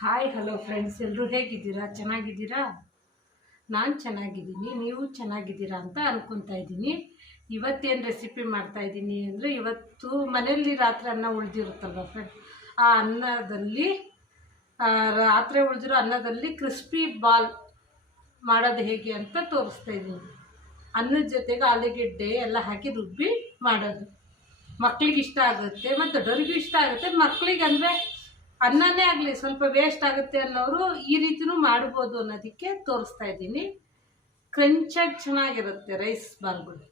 Hi hello friends ಎಲ್ಲರೂ ಹೇಗಿದ್ದೀರಾ? ಚೆನ್ನಾಗಿದ್ದೀರಾ? ನಾನು ಚೆನ್ನಾಗಿದ್ದೀನಿ. ನೀವು ಚೆನ್ನಾಗಿದ್ದೀರಾ ಅಂತ ಅಂದ್ಕೊತಾ ಇದ್ದೀನಿ. ಇವತ್ತೇನು ರೆಸಿಪಿ ಮಾಡ್ತಾ ಇದ್ದೀನಿ ಅಂದರೆ ಇವತ್ತು ಮನೆಯಲ್ಲಿ ರಾತ್ರಿ ಅನ್ನ ಉಳಿದಿರುತ್ತಲ್ವ ಫ್ರೆಂಡ್ ಆ ಅನ್ನದಲ್ಲಿ ರಾತ್ರಿ ಉಳಿದಿರೋ ಅನ್ನದಲ್ಲಿ ಕ್ರಿಸ್ಪಿ ಬಾಲ್ ಮಾಡೋದು ಹೇಗೆ ಅಂತ ತೋರಿಸ್ತಾ ಇದ್ದೀನಿ. ಅನ್ನದ ಜೊತೆಗೆ ಆಲೂಗೆಡ್ಡೆ ಎಲ್ಲ ಹಾಕಿ ರುಬ್ಬಿ ಮಾಡೋದು. ಮಕ್ಕಳಿಗೆ ಇಷ್ಟ ಆಗುತ್ತೆ, ಮತ್ತು ದೊಡ್ಡವ್ರಿಗೂ ಇಷ್ಟ ಆಗುತ್ತೆ. ಮಕ್ಕಳಿಗೆ ಅಂದರೆ ಅನ್ನನೇ ಆಗಲಿ ಸ್ವಲ್ಪ ವೇಸ್ಟ್ ಆಗುತ್ತೆ ಅನ್ನೋರು ಈ ರೀತಿನೂ ಮಾಡ್ಬೋದು ಅನ್ನೋದಕ್ಕೆ ತೋರಿಸ್ತಾ ಇದ್ದೀನಿ. ಕ್ರಂಚಾಗಿ ಚೆನ್ನಾಗಿರುತ್ತೆ ರೈಸ್ ಬಾಲ್ಗಳು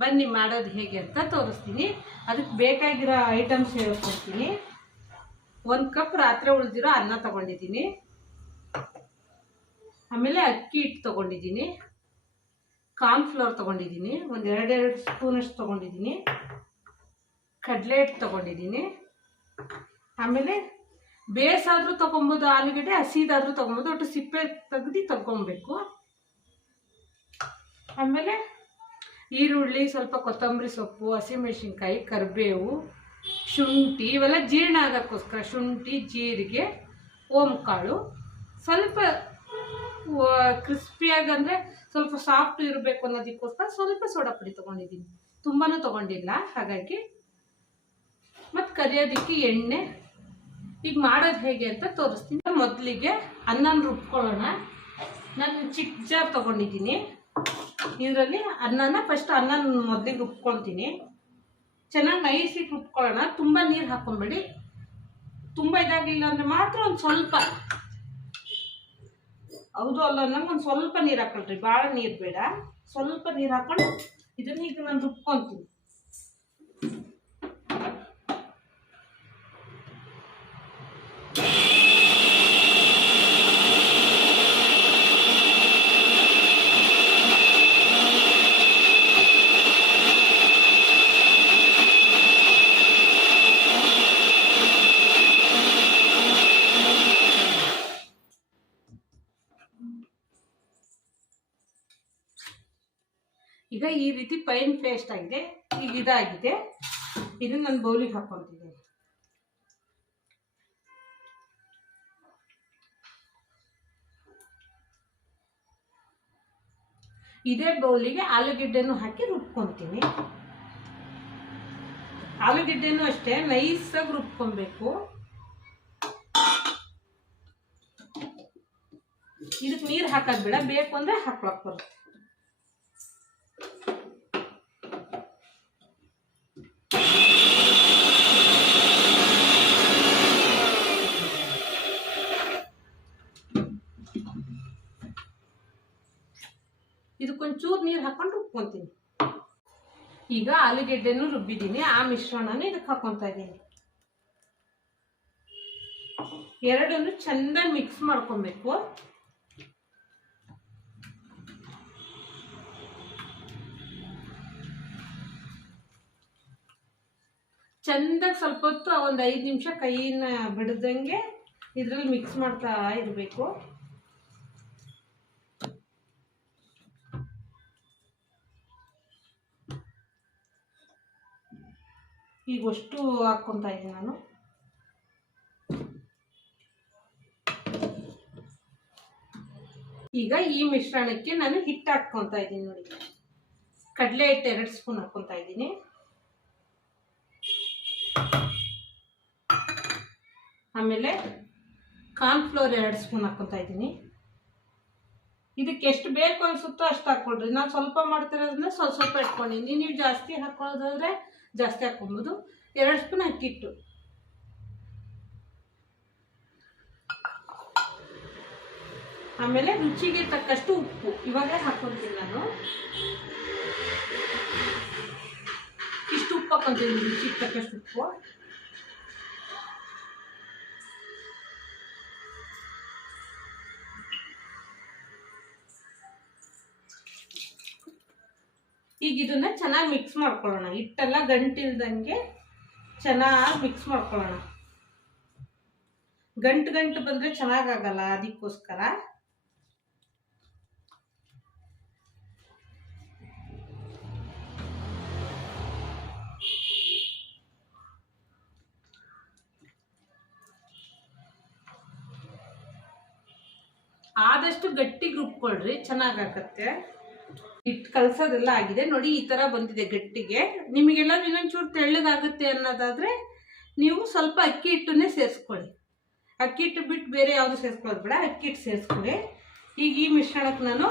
ಬನ್ನಿ ಮಾಡೋದು ಹೇಗೆ ಅಂತ ತೋರಿಸ್ತೀನಿ. ಅದಕ್ಕೆ ಬೇಕಾಗಿರೋ ಐಟಮ್ಸ್ ಹೇಳ್ಕೊಡ್ತೀನಿ. ಒಂದು ಕಪ್ ರಾತ್ರಿ ಉಳಿದಿರೋ ಅನ್ನ ತಗೊಂಡಿದ್ದೀನಿ. ಆಮೇಲೆ ಅಕ್ಕಿ ಹಿಟ್ಟು ತೊಗೊಂಡಿದ್ದೀನಿ. ಕಾರ್ನ್ಫ್ಲೋರ್ ತೊಗೊಂಡಿದ್ದೀನಿ. ಒಂದು ಎರಡೆರಡು ಸ್ಪೂನಷ್ಟು ತೊಗೊಂಡಿದ್ದೀನಿ. ಕಡಲೆ ಹಿಟ್ಟು ತೊಗೊಂಡಿದ್ದೀನಿ. ಆಮೇಲೆ ಬೇಸಾದರೂ ತೊಗೊಬೋದು ಆಲೂಗಡ್ಡೆ, ಹಸಿದಾದರೂ ತೊಗೊಬೋದು, ಒಟ್ಟು ಸಿಪ್ಪೆ ತೆಗ್ದು ತಗೊಬೇಕು ಆಮೇಲೆ ಈರುಳ್ಳಿ, ಸ್ವಲ್ಪ ಕೊತ್ತಂಬರಿ ಸೊಪ್ಪು, ಹಸಿಮೆಣಸಿನ್ಕಾಯಿ, ಕರಿಬೇವು, ಶುಂಠಿ, ಇವೆಲ್ಲ ಜೀರ್ಣ ಆಗೋಕ್ಕೋಸ್ಕರ ಶುಂಠಿ, ಜೀರಿಗೆ, ಓಂಕಾಳು. ಸ್ವಲ್ಪ ಕ್ರಿಸ್ಪಿಯಾಗಿ ಅಂದರೆ ಸ್ವಲ್ಪ ಸಾಫ್ಟ್ ಇರಬೇಕು ಅನ್ನೋದಕ್ಕೋಸ್ಕರ ಸ್ವಲ್ಪ ಸೋಡಾ ಪುಡಿ ತೊಗೊಂಡಿದ್ದೀನಿ. ತುಂಬಾ ತೊಗೊಂಡಿಲ್ಲ, ಹಾಗಾಗಿ ಮತ್ತು ಕರಿಯೋದಕ್ಕೆ ಎಣ್ಣೆ ಈಗ ಮಾಡೋದು ಹೇಗೆ ಅಂತ ತೋರಿಸ್ತೀನಿ. ಮೊದಲಿಗೆ ಅನ್ನನ ರುಬ್ಕೊಳ್ಳೋಣ. ನಾನು ಚಿಕ್ಕ ಜಾರ್ ತೊಗೊಂಡಿದ್ದೀನಿ. ಇದರಲ್ಲಿ ಅನ್ನನ ಫಸ್ಟ್ ಅನ್ನನ ಮೊದಲಿಗೆ ರುಬ್ಕೊಳ್ತೀನಿ. ಚೆನ್ನಾಗಿ ನೈಸಿ ರುಬ್ಕೊಳ್ಳೋಣ. ತುಂಬ ನೀರು ಹಾಕೊಂಬೇಡಿ. ತುಂಬ ಇದಾಗಿಲ್ಲ ಅಂದರೆ ಮಾತ್ರ ಒಂದು ಸ್ವಲ್ಪ. ಹೌದು ಅಲ್ಲ, ನಂಗೆ ಒಂದು ಸ್ವಲ್ಪ ನೀರು ಹಾಕೊಳ್ರಿ ಭಾಳ ನೀರು ಬೇಡ. ಸ್ವಲ್ಪ ನೀರು ಹಾಕೊಂಡು ಇದನ್ನ ಈಗ ನಾನು ರುಬ್ಕೊತೀನಿ ಈಗ ಈ ರೀತಿ ಪೈನ್ ಪೇಸ್ಟ್ ಆಗಿದೆ ಈಗ ಇದಾಗಿದೆ. ಇದನ್ನ ನಾನು ಬೌಲಿಗೆ ಹಾಕೊತಿದ್ದೀನಿ ಇದೇ ಬೌಲಿಗೆ ಆಲೂಗಡ್ಡೆನೂ ಹಾಕಿ ರುಬ್ಕೊತೀನಿ ಆಲೂಗಡ್ಡೆನೂ ಅಷ್ಟೇ, ನೈಸಾಗಿ ರುಬ್ಕೊಬೇಕು ಇದಕ್ಕೆ ನೀರು ಹಾಕೋದು ಬೇಡ, ಬೇಕು ಅಂದರೆ ಹಾಕೊಳಕ್ ಬರುತ್ತೆ. ಇದಕ್ಕೊಂಚೂರು ನೀರು ಹಾಕೊಂಡು ರುಬ್ಕೊತೀನಿ. ಈಗ ಆಲೂಗೆಡ್ಡೆನೂ ರುಬ್ಬಿದ್ದೀನಿ, ಆ ಮಿಶ್ರಣನ ಇದಕ್ಕೆ ಹಾಕೊತಾ ಇದ್ದೀನಿ. ಎರಡನ್ನು ಚೆನ್ನಾಗಿ ಮಿಕ್ಸ್ ಮಾಡ್ಕೊಬೇಕು. ಚೆಂದಾಗಿ ಸ್ವಲ್ಪ ಹೊತ್ತು, ಒಂದು ಐದು ನಿಮಿಷ ಕೈನ ಬಿಡದಂಗೆ ಇದರಲ್ಲಿ ಮಿಕ್ಸ್ ಮಾಡ್ತಾ ಇರಬೇಕು. ಈಗ ಅಷ್ಟು ಹಾಕ್ಕೊತಾ ಇದ್ದೀನಿ ನಾನು. ಈಗ ಈ ಮಿಶ್ರಣಕ್ಕೆ ನಾನು ಹಿಟ್ಟು ಹಾಕ್ಕೊತಾ ಇದ್ದೀನಿ ನೋಡಿ. ಕಡಲೆ ಹಿಟ್ಟು ಎರಡು ಸ್ಪೂನ್ ಹಾಕ್ಕೊತಾ ಇದ್ದೀನಿ. ಆಮೇಲೆ ಕಾರ್ನ್ಫ್ಲೋರ್ ಎರಡು ಸ್ಪೂನ್ ಹಾಕ್ಕೊತಾ ಇದ್ದೀನಿ. ಇದಕ್ಕೆ ಎಷ್ಟು ಬೇಕು ಅನಿಸುತ್ತೋ ಅಷ್ಟು ಹಾಕ್ಕೊಳ್ರಿ. ನಾನು ಸ್ವಲ್ಪ ಮಾಡ್ತಿರೋದ್ರಿಂದ ಸ್ವಲ್ಪ ಸ್ವಲ್ಪ ಇಟ್ಕೊಂಡಿದ್ದೀನಿ. ನೀವು ಜಾಸ್ತಿ ಹಾಕೊಳ್ಳೋದಾದ್ರೆ ಜಾಸ್ತಿ ಹಾಕ್ಕೊಬೋದು. ಎರಡು ಸ್ಪೂನ್ ಅಕ್ಕಿಟ್ಟು. ಆಮೇಲೆ ರುಚಿಗೆ ತಕ್ಕಷ್ಟು ಉಪ್ಪು. ಇವಾಗ ಹಾಕೊಂತೀನಿ ನಾನು. ಇಷ್ಟು ಉಪ್ಪು ಹಾಕೊಂತೀನಿ ರುಚಿಗೆ ತಕ್ಕಷ್ಟು ಉಪ್ಪು. ಈಗ ಇದನ್ನ ಚೆನ್ನಾಗಿ ಮಿಕ್ಸ್ ಮಾಡ್ಕೊಳ್ಳೋಣ. ಹಿಟ್ಟೆಲ್ಲ ಗಂಟಿಲ್ದಂಗೆ ಚೆನ್ನಾಗಿ ಮಿಕ್ಸ್ ಮಾಡ್ಕೊಳ್ಳೋಣ. ಗಂಟು ಗಂಟು ಬಂದರೆ ಚೆನ್ನಾಗಾಗಲ್ಲ ಅದಕ್ಕೋಸ್ಕರ. ಆದಷ್ಟು ಗಟ್ಟಿಗೆ ರುಬ್ಕೊಳ್ರಿ, ಚೆನ್ನಾಗಾಗತ್ತೆ. ಹಿಟ್ಟು ಕಲಸೋದೆಲ್ಲ ಆಗಿದೆ. ನೋಡಿ, ಈ ಥರ ಬಂದಿದೆ ಗಟ್ಟಿಗೆ. ನಿಮಗೆಲ್ಲ ಇನ್ನೊಂಚೂರು ತೆಳ್ಳಗಾಗುತ್ತೆ ಅನ್ನೋದಾದರೆ ನೀವು ಸ್ವಲ್ಪ ಅಕ್ಕಿ ಹಿಟ್ಟನ್ನೇ ಸೇರಿಸ್ಕೊಳ್ಳಿ. ಅಕ್ಕಿ ಹಿಟ್ಟು ಬಿಟ್ಟು ಬೇರೆ ಯಾವುದು ಸೇರಿಸ್ಕೊಳ್ಳೋದು ಬೇಡ. ಅಕ್ಕಿ ಹಿಟ್ಟು ಸೇರಿಸ್ಕೊಳ್ಳಿ. ಈಗ ಈ ಮಿಶ್ರಣಕ್ಕೆ ನಾನು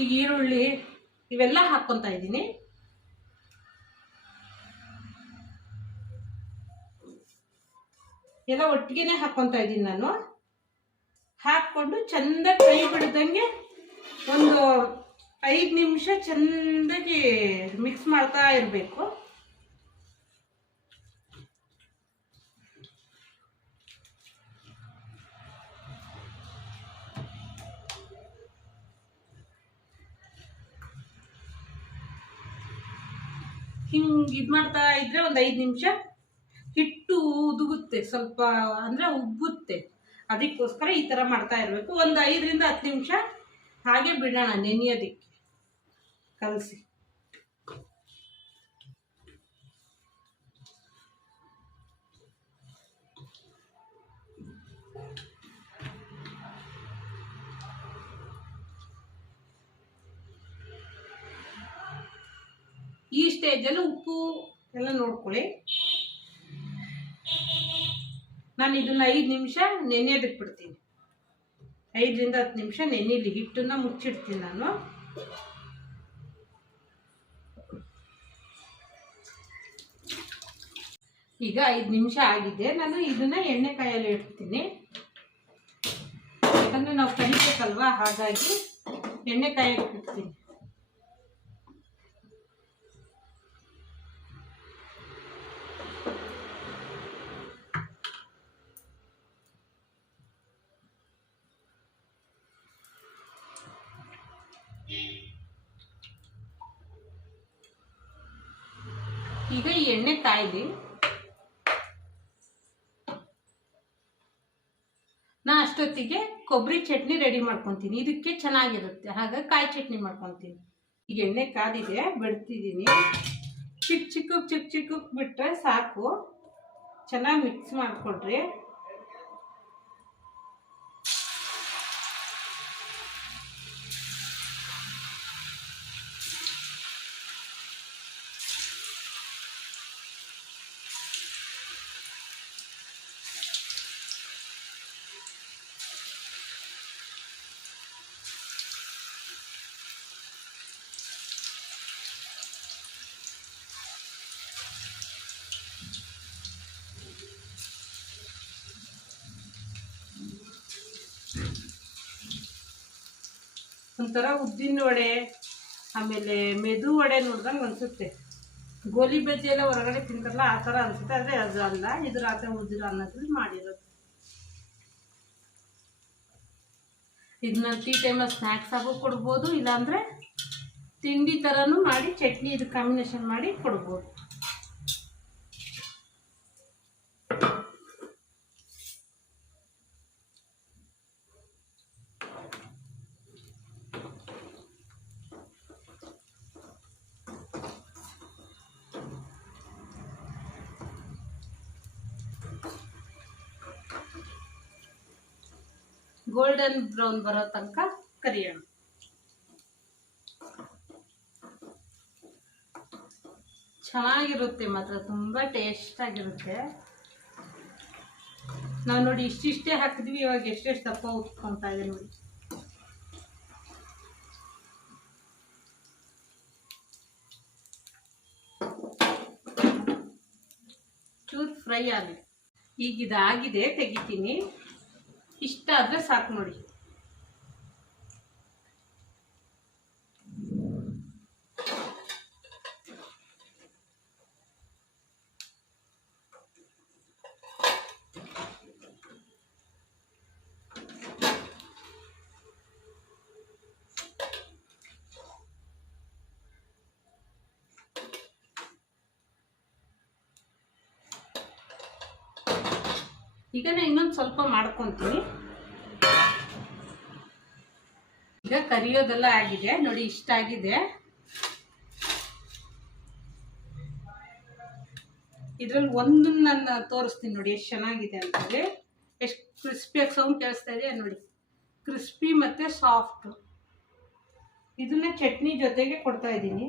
ಈಗ ಈರುಳ್ಳಿ ಇವೆಲ್ಲ ಹಾಕ್ಕೊತಾ ಇದ್ದೀನಿ. ಎಲ್ಲ ಒಟ್ಟಿಗೆನೆ ಹಾಕ್ಕೊತಾ ಇದ್ದೀನಿ ನಾನು. ಹಾಕ್ಕೊಂಡು ಚೆಂದ ಕೈ ಬಿಡ್ದಂಗೆ ಒಂದು ಐದು ನಿಮಿಷ ಚೆಂದಾಗಿ ಮಿಕ್ಸ್ ಮಾಡ್ತಾ ಇರಬೇಕು. ಹಿಂಗೆ ಇದು ಮಾಡ್ತಾ ಇದ್ರೆ ಒಂದು ಐದು ನಿಮಿಷ. ಹಿಟ್ಟು ಉದುಗುತ್ತೆ ಸ್ವಲ್ಪ, ಅಂದರೆ ಉಬ್ಬುತ್ತೆ. ಅದಕ್ಕೋಸ್ಕರ ಈ ಥರ ಮಾಡ್ತಾ ಇರಬೇಕು. ಒಂದು ಐದರಿಂದ ಹತ್ತು ನಿಮಿಷ ಹಾಗೆ ಬಿಡೋಣ ನೆನೆಯೋದಕ್ಕೆ. ಕಲಸಿ. ಈ ಸ್ಟೇಜಲ್ಲಿ ಉಪ್ಪು ಎಲ್ಲ ನೋಡ್ಕೊಳ್ಳಿ. ನಾನು ಇದನ್ನ ಐದು ನಿಮಿಷ ನೆನೆಯೋದಕ್ಕೆ ಬಿಡ್ತೀನಿ ಐದರಿಂದ ಹತ್ತು ನಿಮಿಷ ನೆನೆಯಲಿ ಹಿಟ್ಟನ್ನು ಮುಚ್ಚಿಡ್ತೀನಿ ನಾನು. ಈಗ ಐದು ನಿಮಿಷ ಆಗಿದೆ. ನಾನು ಇದನ್ನ ಎಣ್ಣೆ ಕಾಯಲ್ಲಿ ಇಡ್ತೀನಿ. ಯಾಕಂದ್ರೆ ನಾವು ಕಲಿಬೇಕಲ್ವಾ? ಹಾಗಾಗಿ ಎಣ್ಣೆ ಕಾಯಲ್ಲಿ ಇಡ್ತೀನಿ ಈಗ ಈ ಎಣ್ಣೆ ಕಾಯ್ಲಿ ಅಷ್ಟೊತ್ತಿಗೆ ಕೊಬ್ಬರಿ ಚಟ್ನಿ ರೆಡಿ ಮಾಡ್ಕೊತೀನಿ. ಇದಕ್ಕೆ ಚೆನ್ನಾಗಿರುತ್ತೆ. ಹಾಗೆ ಕಾಯಿ ಚಟ್ನಿ ಮಾಡ್ಕೊತೀನಿ. ಈಗ ಎಣ್ಣೆ ಕಾದಿದೆ ಬಿಡ್ತಿದ್ದೀನಿ ಚಿಕ್ಕ ಚಿಕ್ಕ ಚಿಕ್ಕ ಚಿಕ್ಕ ಬಿಟ್ಟರೆ ಸಾಕು. ಚೆನ್ನಾಗಿ ಮಿಕ್ಸ್ ಮಾಡಿಕೊಡ್ರಿ ಒಂಥರ ಉದ್ದಿನ ವಡೆ, ಆಮೇಲೆ ಮೆದು ವಡೆ ನೋಡ್ದಂಗೆ ಅನಿಸುತ್ತೆ. ಗೋಲಿ ಬಜ್ಜಿ ಎಲ್ಲ ಹೊರಗಡೆ ತಿಂತಾರಲ್ಲ, ಆ ಥರ ಅನಿಸುತ್ತೆ. ಆದರೆ ಅದು ಅಲ್ಲ, ಇದು ರಾತ್ರಿ ಉದ್ದಿನ ಅನ್ನೋದ್ರಲ್ಲಿ ಮಾಡಿರೋದು. ಇದನ್ನ ಟೀ ಟೈಮಲ್ಲಿ ಸ್ನ್ಯಾಕ್ಸ್ ಆಗೋ ಕೊಡ್ಬೋದು, ಇಲ್ಲಾಂದರೆ ತಿಂಡಿ ಥರನೂ ಮಾಡಿ, ಚಟ್ನಿ ಇದು ಕಾಂಬಿನೇಷನ್ ಮಾಡಿ ಕೊಡ್ಬೋದು. ಗೋಲ್ಡನ್ ಬ್ರೌನ್ ಬರೋ ತನಕ ಕರಿಯೋಣ. ಚೆನ್ನಾಗಿರುತ್ತೆ ಮಾತ್ರ, ತುಂಬ ಟೇಸ್ಟ್ ಆಗಿರುತ್ತೆ. ನಾವು ನೋಡಿ ಇಷ್ಟಿಷ್ಟೇ ಹಾಕಿದ್ವಿ, ಇವಾಗ ಎಷ್ಟೆಷ್ಟು ದಪ್ಪ ಉತ್ಕೊಂತ ಇದೆ ನೋಡಿ. ಚೂರ್ ಫ್ರೈ ಆಗಿದೆ ಈಗ ಇದಾಗಿದೆ, ತೆಗಿತೀನಿ. ಇಷ್ಟ ಆದರೆ ಸಾಕು ನೋಡಿ. ಈಗ ನಾನು ಇನ್ನೊಂದು ಸ್ವಲ್ಪ ಮಾಡ್ಕೊತೀನಿ. ಈಗ ಕರಿಯೋದೆಲ್ಲ ಆಗಿದೆ, ನೋಡಿ ಇಷ್ಟ ಆಗಿದೆ. ಇದ್ರಲ್ಲಿ ಒಂದನ್ನ ನಾನು ತೋರಿಸ್ತೀನಿ ನೋಡಿ ಎಷ್ಟು ಚೆನ್ನಾಗಿದೆ ಅಂತೇಳಿ. ಎಷ್ಟು ಕ್ರಿಸ್ಪಿಯಾಗಿ ಸೌಂಡ್ ಕೇಳಿಸ್ತಾ ಇದೆ ನೋಡಿ. ಕ್ರಿಸ್ಪಿ ಮತ್ತು ಸಾಫ್ಟ್ ಇದನ್ನ ಚಟ್ನಿ ಜೊತೆಗೆ ಕೊಡ್ತಾ ಇದ್ದೀನಿ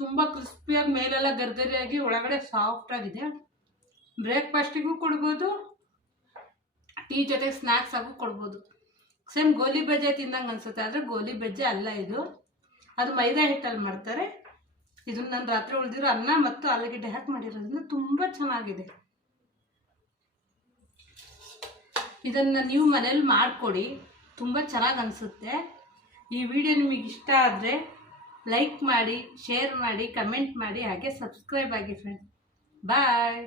ತುಂಬ ಕ್ರಿಸ್ಪಿಯಾಗಿ ಮೇಲೆಲ್ಲ ಗರ್ಗರಿಯಾಗಿ ಒಳಗಡೆ ಸಾಫ್ಟ್ ಆಗಿದೆ. ಬ್ರೇಕ್ಫಾಸ್ಟಿಗೂ ಕೊಡ್ಬೋದು, ಟೀ ಜೊತೆ ಸ್ನ್ಯಾಕ್ಸ್ ಆಗು ಕೊಡ್ಬೋದು. ಸೇಮ್ ಗೋಲಿ ಬಜ್ಜೆ ತಿಂದಂಗೆ ಅನ್ಸುತ್ತೆ, ಆದರೆ ಗೋಲಿ ಬಜ್ಜೆ ಅಲ್ಲ ಇದು. ಅದು ಮೈದಾ ಹಿಟ್ಟಲ್ಲಿ ಮಾಡ್ತಾರೆ. ಇದನ್ನ ನಾನು ರಾತ್ರಿ ಉಳಿದಿರೋ ಅನ್ನ ಮತ್ತು ಆಲೂಗಡ್ಡೆ ಹಾಕಿ ಮಾಡಿರೋದ್ರಿಂದ ತುಂಬ ಚೆನ್ನಾಗಿದೆ. ಇದನ್ನು ನೀವು ಮನೇಲಿ ಮಾಡಿಕೊಡಿ, ತುಂಬ ಚೆನ್ನಾಗಿ ಅನಿಸುತ್ತೆ. ಈ ವಿಡಿಯೋ ನಿಮಗೆ ಇಷ್ಟ ಆದರೆ ಲೈಕ್ ಮಾಡಿ ಶೇರ್ ಮಾಡಿ ಕಮೆಂಟ್ ಮಾಡಿ ಹಾಗೆ ಸಬ್ಸ್ಕ್ರೈಬ್ ಆಗಿ ಫ್ರೆಂಡ್ಸ್ ಬಾಯ್